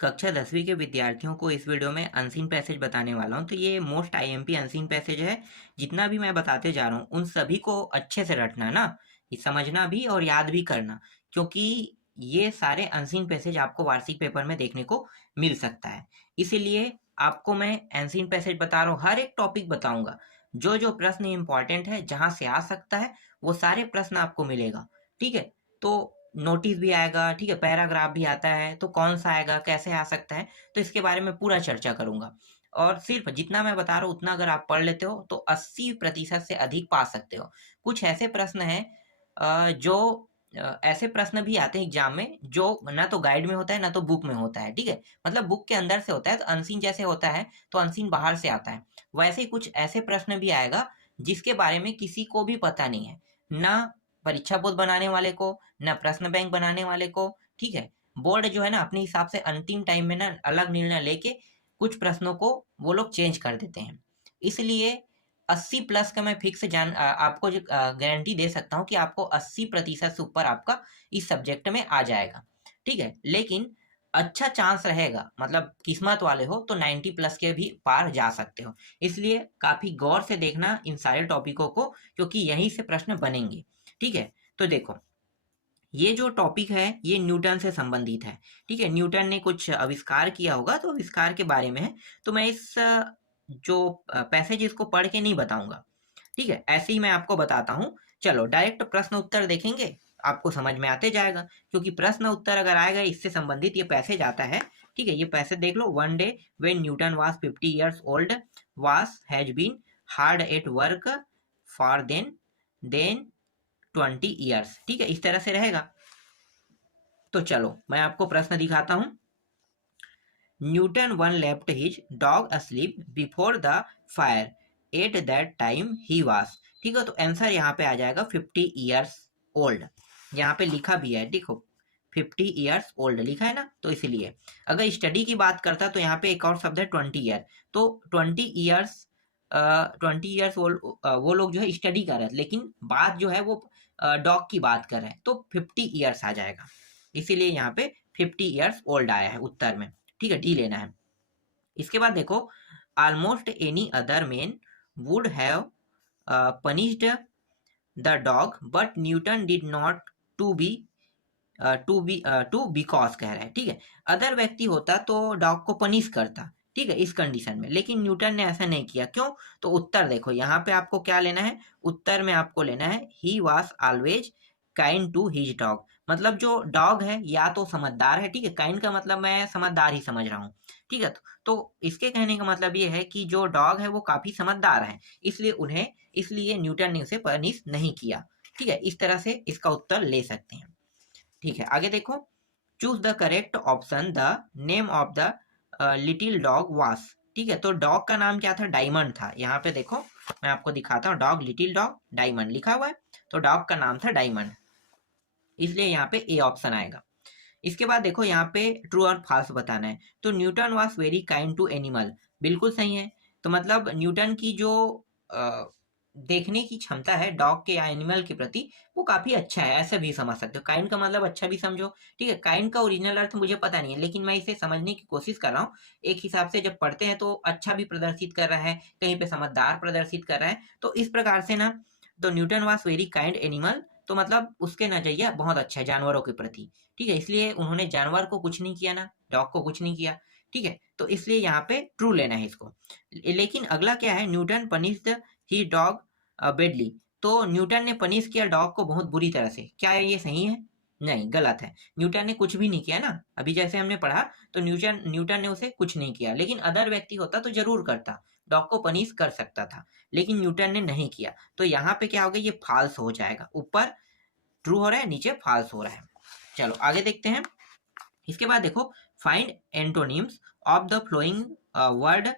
कक्षा 10वीं के विद्यार्थियों को इस वीडियो में अनसीन पैसेज बताने वाला हूँ। तो ये मोस्ट आईएमपी अनसीन पैसेज है। जितना भी मैं बताते जा रहा हूँ उन सभी को अच्छे से रटना ना, ये समझना भी और याद भी करना, क्योंकि ये सारे अनसीन पैसेज आपको वार्षिक पेपर में देखने को मिल सकता है। इसीलिए आपको मैं अनसीन पैसेज बता रहा हूँ, हर एक टॉपिक बताऊंगा। जो जो प्रश्न इंपॉर्टेंट है, जहां से आ सकता है, वो सारे प्रश्न आपको मिलेगा। ठीक है, तो नोटिस भी आएगा, ठीक है, पैराग्राफ भी आता है, तो कौन सा आएगा, कैसे आ सकता है, तो इसके बारे में पूरा चर्चा करूंगा। और सिर्फ जितना मैं बता रहा हूँ उतना अगर आप पढ़ लेते हो तो 80% से अधिक पा सकते हो। कुछ ऐसे प्रश्न हैं जो ऐसे प्रश्न भी आते हैं एग्जाम में जो ना तो गाइड में होता है ना तो बुक में होता है। ठीक है, मतलब बुक के अंदर से होता है, तो अनसीन जैसे होता है तो अनसीन बाहर से आता है। वैसे ही कुछ ऐसे प्रश्न भी आएगा जिसके बारे में किसी को भी पता नहीं है, ना परीक्षा बोर्ड बनाने वाले को, ना प्रश्न बैंक बनाने वाले को। ठीक है, बोर्ड जो है ना अपने हिसाब से अंतिम टाइम में ना अलग निर्णय लेके कुछ प्रश्नों को वो लोग चेंज कर देते हैं। इसलिए 80+ का मैं फिक्स आपको जो गारंटी दे सकता हूँ कि आपको 80% से ऊपर आपका इस सब्जेक्ट में आ जाएगा। ठीक है, लेकिन अच्छा चांस रहेगा, मतलब किस्मत वाले हो तो 90+ के भी पार जा सकते हो। इसलिए काफी गौर से देखना इन सारे टॉपिकों को, क्योंकि यहीं से प्रश्न बनेंगे। ठीक है, तो देखो, ये जो टॉपिक है ये न्यूटन से संबंधित है। ठीक है, न्यूटन ने कुछ आविष्कार किया होगा तो आविष्कार के बारे में है। तो मैं इस जो पैसेज इसको पढ़ के नहीं बताऊंगा। ठीक है, ऐसे ही मैं आपको बताता हूँ। चलो डायरेक्ट प्रश्न उत्तर देखेंगे, आपको समझ में आते जाएगा, क्योंकि प्रश्न उत्तर अगर आएगा इससे संबंधित ये पैसेज आता है। ठीक है, ये पैसेज देख लो। One day when Newton was 50 years old, was has been hard at work for then 20 years। ठीक है, इस तरह से रहेगा। तो चलो मैं आपको प्रश्न दिखाता हूं। Newton one left his dog asleep before the fire, at that time he was. ठीक है, तो आंसर यहाँ पे आ जाएगा 50 years ओल्ड। यहाँ पे लिखा भी है, देखो 50 years ओल्ड लिखा है ना, तो इसलिए अगर स्टडी की बात करता तो यहाँ पे एक और शब्द है 20 year। तो 20 years, 20 years वो लोग जो है स्टडी कर रहे हैं, लेकिन बात जो है वो डॉग की बात कर रहे हैं, तो 50 years आ जाएगा। इसीलिए यहाँ पे 50 years ओल्ड आया है उत्तर में। ठीक है, डी लेना है। इसके बाद देखो, almost any other man would have punished the dog but Newton did not to be to because कह रहा है। ठीक है, अदर व्यक्ति होता तो डॉग को पनिश करता, ठीक है, इस कंडीशन में, लेकिन न्यूटन ने ऐसा नहीं किया। क्यों? तो उत्तर देखो, यहाँ पे आपको क्या लेना है, उत्तर में आपको लेना है he was always kind to his dog. मतलब जो डॉग है या तो समझदार है। ठीक है, काइंड का मतलब मैं समझदार ही समझ रहा हूँ। ठीक है, तो इसके कहने का मतलब ये है कि जो डॉग है वो काफी समझदार है, इसलिए न्यूटन ने उसे पनिश नहीं किया। ठीक है, इस तरह से इसका उत्तर ले सकते हैं। ठीक है, आगे देखो, choose the correct option, the name of the little dog वास। ठीक है, तो डॉग का नाम क्या था? डायमंड था। यहाँ पे देखो मैं आपको दिखाता हूँ, डॉग, लिटिल डॉग, डायमंड लिखा हुआ है, तो डॉग का नाम था डायमंड, इसलिए यहाँ पे ए ऑप्शन आएगा। इसके बाद देखो, यहाँ पे ट्रू और फॉल्स बताना है। तो Newton was very kind to animal, बिल्कुल सही है। तो मतलब न्यूटन की जो अ, देखने की क्षमता है डॉग के या एनिमल के प्रति, वो काफी अच्छा है, ऐसे भी समझ सकते हो। काइंड का मतलब अच्छा भी समझो। ठीक है, काइंड का ओरिजिनल अर्थ मुझे पता नहीं है, लेकिन मैं इसे समझने की कोशिश कर रहा हूँ। एक हिसाब से जब पढ़ते हैं तो अच्छा भी प्रदर्शित कर रहा है, कहीं पे समझदार प्रदर्शित कर रहा है, तो इस प्रकार से ना। तो Newton was very kind animal, तो मतलब उसके नजरिया बहुत अच्छा है जानवरों के प्रति। ठीक है, इसलिए उन्होंने जानवर को कुछ नहीं किया ना, डॉग को कुछ नहीं किया। ठीक है, तो इसलिए यहाँ पे ट्रू लेना है इसको। लेकिन अगला क्या है, न्यूटन पनिश्ड ही डॉग बेडली। तो न्यूटन ने पनिश किया डॉग को बहुत बुरी तरह से, क्या ये सही है? नहीं, गलत है। न्यूटन ने कुछ भी नहीं किया ना, अभी जैसे हमने पढ़ा, तो न्यूटन ने उसे कुछ नहीं किया, लेकिन अदर व्यक्ति होता तो जरूर करता, डॉग को पनिश कर सकता था, लेकिन न्यूटन ने नहीं किया। तो यहाँ पे क्या हो गया, ये फॉल्स हो जाएगा। ऊपर ट्रू हो रहा है, नीचे फॉल्स हो रहा है। चलो आगे देखते हैं। इसके बाद देखो, find antonyms of the flowing word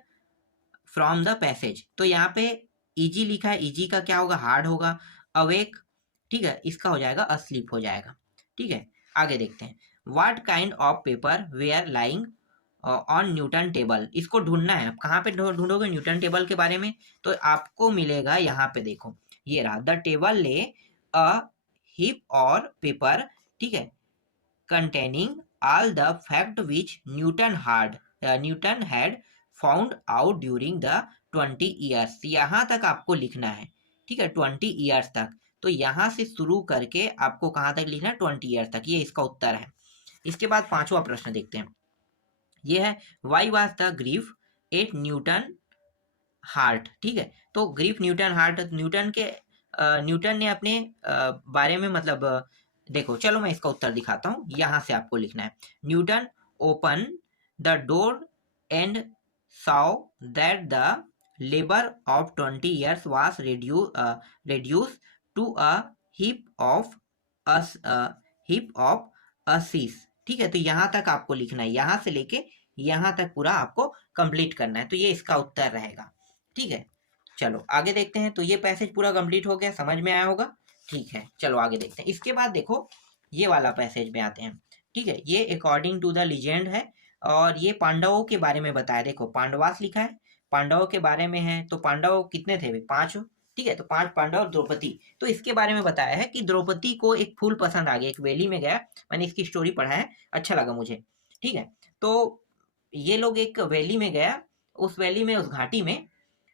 from the passage. तो यहाँ पे इजी लिखा है, इजी का क्या होगा? हार्ड होगा। अवेक, ठीक है, इसका हो जाएगा अस्लीप हो जाएगा। ठीक है, आगे देखते हैं। What kind of paper were lying on Newton table. इसको ढूंढना है, आप कहाँ पे ढूंढोगे न्यूटन टेबल के बारे में? तो आपको मिलेगा यहाँ पे, देखो ये रहा, द टेबल ले अ हिप और पेपर, ठीक है, containing all the fact which Newton had found out during the 20 years। यहाँ तक आपको लिखना है, ठीक है, 20 years तक। तो यहाँ से शुरू करके आपको कहाँ तक लिखना है, 20 years तक। ये इसका उत्तर है। इसके बाद पांचवा प्रश्न देखते हैं। ये है why was the grief at Newton heart. ठीक है, तो ग्रीफ न्यूटन हार्ट, न्यूटन ने अपने बारे में मतलब देखो, चलो मैं इसका उत्तर दिखाता हूँ। यहाँ से आपको लिखना है, Newton open the door and saw that the labor of 20 years was reduced to a heap of us heap of ashes। ठीक है, तो यहाँ तक आपको लिखना है, यहाँ से लेके यहाँ तक पूरा आपको कंप्लीट करना है। तो ये इसका उत्तर रहेगा। ठीक है, चलो आगे देखते हैं। तो ये पैसेज पूरा कंप्लीट हो गया, समझ में आया होगा। ठीक है, चलो आगे देखते हैं। इसके बाद देखो ये वाला पैसेज में आते हैं। ठीक है, ये अकॉर्डिंग टू द लीजेंड है और ये पांडवों के बारे में बताया। देखो पांडवास लिखा है, पांडवों के बारे में है। तो पांडव कितने थे भाई, 5। ठीक है, तो 5 पांडव और द्रौपदी। तो इसके बारे में बताया है कि द्रौपदी को एक फूल पसंद आ गया, एक वैली में गया, मैंने इसकी स्टोरी पढ़ा है, अच्छा लगा मुझे। ठीक है, तो ये लोग एक वैली में गया, उस वैली में, उस घाटी में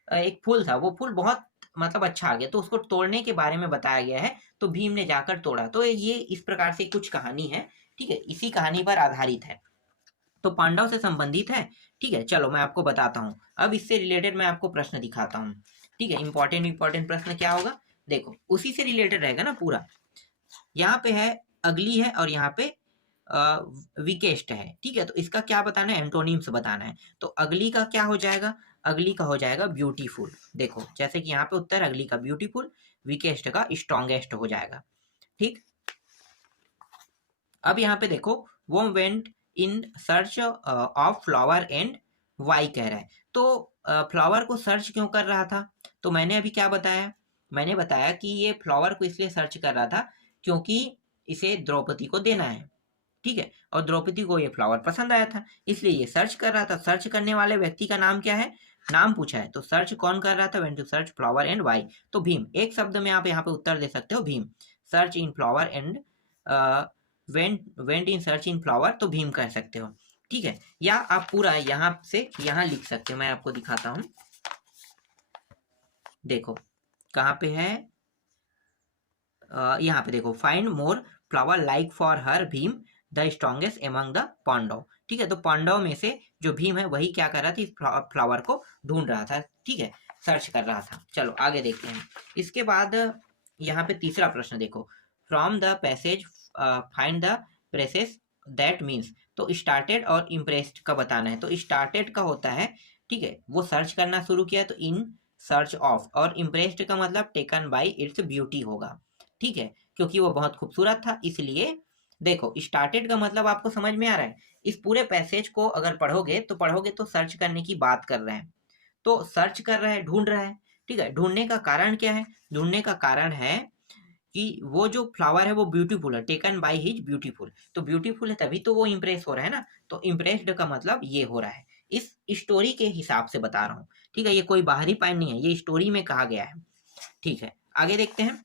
एक फूल था, वो फूल बहुत मतलब अच्छा आ गया, तो उसको तोड़ने के बारे में बताया गया है। तो भीम ने जाकर तोड़ा। तो ये इस प्रकार से कुछ कहानी है। ठीक है, इसी कहानी पर आधारित है, तो पांडव से संबंधित है। ठीक है, चलो मैं आपको बताता हूँ। अब इससे रिलेटेड मैं आपको प्रश्न दिखाता हूँ। ठीक है, इंपॉर्टेंट प्रश्न क्या होगा, देखो उसी से रिलेटेड रहेगा ना पूरा। यहाँ पे है अगली है और यहाँ पे वीकेस्ट है। ठीक है, तो इसका क्या बताना है, एंटोनिम्स बताना है। तो अगली का क्या हो जाएगा, अगली का हो जाएगा ब्यूटीफुल। देखो जैसे कि यहाँ पे उत्तर अगली का ब्यूटीफुल, वीकेस्ट का स्ट्रॉन्गेस्ट हो जाएगा। ठीक, अब यहाँ पे देखो वो went in search of flower and why कह रहा है। तो फ्लावर को सर्च क्यों कर रहा था, तो मैंने अभी क्या बताया, मैंने बताया कि ये फ्लावर को इसलिए सर्च कर रहा था क्योंकि इसे द्रौपदी को देना है। ठीक है, और द्रौपदी को ये फ्लावर पसंद आया था, इसलिए ये सर्च कर रहा था। सर्च करने वाले व्यक्ति का नाम क्या है, नाम पूछा है, तो सर्च कौन कर रहा था, went to search flower and why, तो भीम। एक शब्द में आप यहाँ पे उत्तर दे सकते हो, Bhim. Search in flower and went in search in flower, तो भीम कह सकते हो। ठीक है, या आप पूरा यहाँ से यहाँ लिख सकते हो, मैं आपको दिखाता हूँ। देखो कहाँ पे है, यहाँ पे देखो, find more flower like for her Bhim the strongest among the Pandav. ठीक है, तो पांडव में से जो भीम है वही क्या कर रहा था, इस फ्लावर को ढूंढ रहा था। ठीक है, सर्च कर रहा था। चलो आगे देखते हैं। इसके बाद यहाँ पे तीसरा प्रश्न देखो, from the passage find the presses that means. तो स्टार्टेड और इम्प्रेस्ड का बताना है। तो स्टार्टेड का होता है, ठीक है, वो सर्च करना शुरू किया, तो इन सर्च ऑफ, और इम्प्रेस्ड का मतलब टेकन बाई इट्स ब्यूटी होगा। ठीक है, क्योंकि वो बहुत खूबसूरत था इसलिए। देखो स्टार्टेड का मतलब आपको समझ में आ रहा है। इस पूरे पैसेज को अगर पढ़ोगे तो सर्च करने की बात कर रहे हैं। तो सर्च कर रहा है, ढूंढ रहा है। ठीक है, ढूंढने का कारण क्या है, ढूंढने का कारण है कि वो जो फ्लावर है वो ब्यूटीफुल है, टेकन बाय हिज ब्यूटीफुल। तो ब्यूटीफुल है तभी तो वो इम्प्रेस हो रहा है ना। तो इम्प्रेस्ड का मतलब ये हो रहा है, इस स्टोरी के हिसाब से बता रहा हूँ। ठीक है, ये कोई बाहरी पॉइंट नहीं है, ये स्टोरी में कहा गया है। ठीक है, आगे देखते हैं।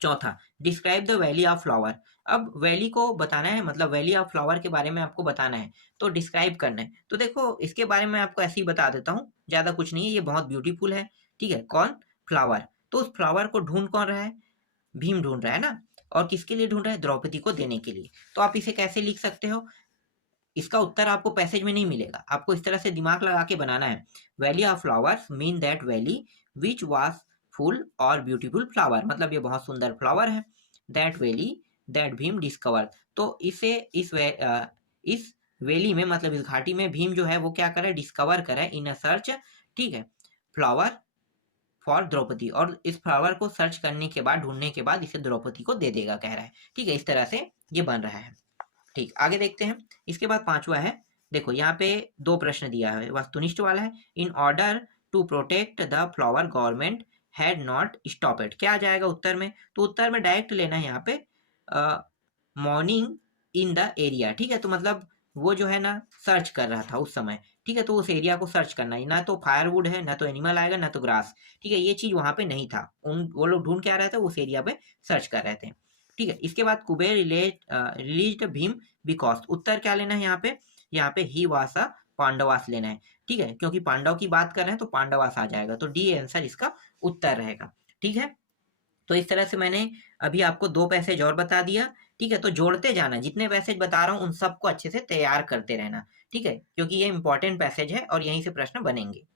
चौथा, describe the valley of flower. अब वैली को बताना है, मतलब वैली ऑफ फ्लावर के बारे में आपको बताना है, तो डिस्क्राइब करना है। तो देखो इसके बारे में आपको ऐसे ही बता देता हूँ, ज़्यादा कुछ नहीं है, ये बहुत ब्यूटीफुल है। ठीक है, कौन, फ्लावर। तो उस फ्लावर को ढूंढ कौन रहा है, भीम ढूंढ रहा है ना। और किसके लिए ढूंढ रहा है, द्रौपदी को देने के लिए। तो आप इसे कैसे लिख सकते हो, इसका उत्तर आपको पैसेज में नहीं मिलेगा, आपको इस तरह से दिमाग लगा के बनाना है। Valley of flowers mean that valley which was full और ब्यूटीफुल फ्लावर, मतलब ये बहुत सुंदर फ्लावर है। That valley that Bhim discover, तो इस वैली में, मतलब इस घाटी में भीम जो है वो क्या करे, डिस्कवर करे इन अ सर्च। ठीक है, फ्लावर फॉर द्रौपदी, और इस फ्लावर को सर्च करने के बाद, ढूंढने के बाद इसे द्रौपदी को दे देगा, कह रहा है। ठीक है, इस तरह से ये बन रहा है। ठीक, आगे देखते हैं। इसके बाद पांचवा है, देखो यहाँ पे 2 प्रश्न दिया है, वस्तुनिष्ठ वाला है। In order to protect the flower government had not stop it, क्या आ जाएगा उत्तर में, तो उत्तर में डायरेक्ट लेना है यहाँ पे मॉर्निंग इन द एरिया। ठीक है, तो मतलब वो जो है ना सर्च कर रहा था उस समय। ठीक है, तो उस एरिया को सर्च करना है, ना तो फायरवुड है, ना तो एनिमल आएगा, ना तो ग्रास। ठीक है, ये चीज वहां पे नहीं था, वो लोग ढूंढ के आ रहे थे, उस एरिया पे सर्च कर रहे थे। ठीक है। इसके बाद कुबेर रिलीज्ड भीम बिकॉज, उत्तर क्या लेना है यहाँ पे ही वासा पांडवास लेना है। ठीक है, क्योंकि पांडव की बात कर रहे हैं तो पांडवास आ जाएगा, तो डी आंसर इसका उत्तर रहेगा। ठीक है, तो इस तरह से मैंने अभी आपको 2 पैसेज और बता दिया। ठीक है, तो जोड़ते जाना, जितने पैसेज बता रहा हूँ उन सबको अच्छे से तैयार करते रहना। ठीक है, क्योंकि ये इंपॉर्टेंट पैसेज है और यहीं से प्रश्न बनेंगे।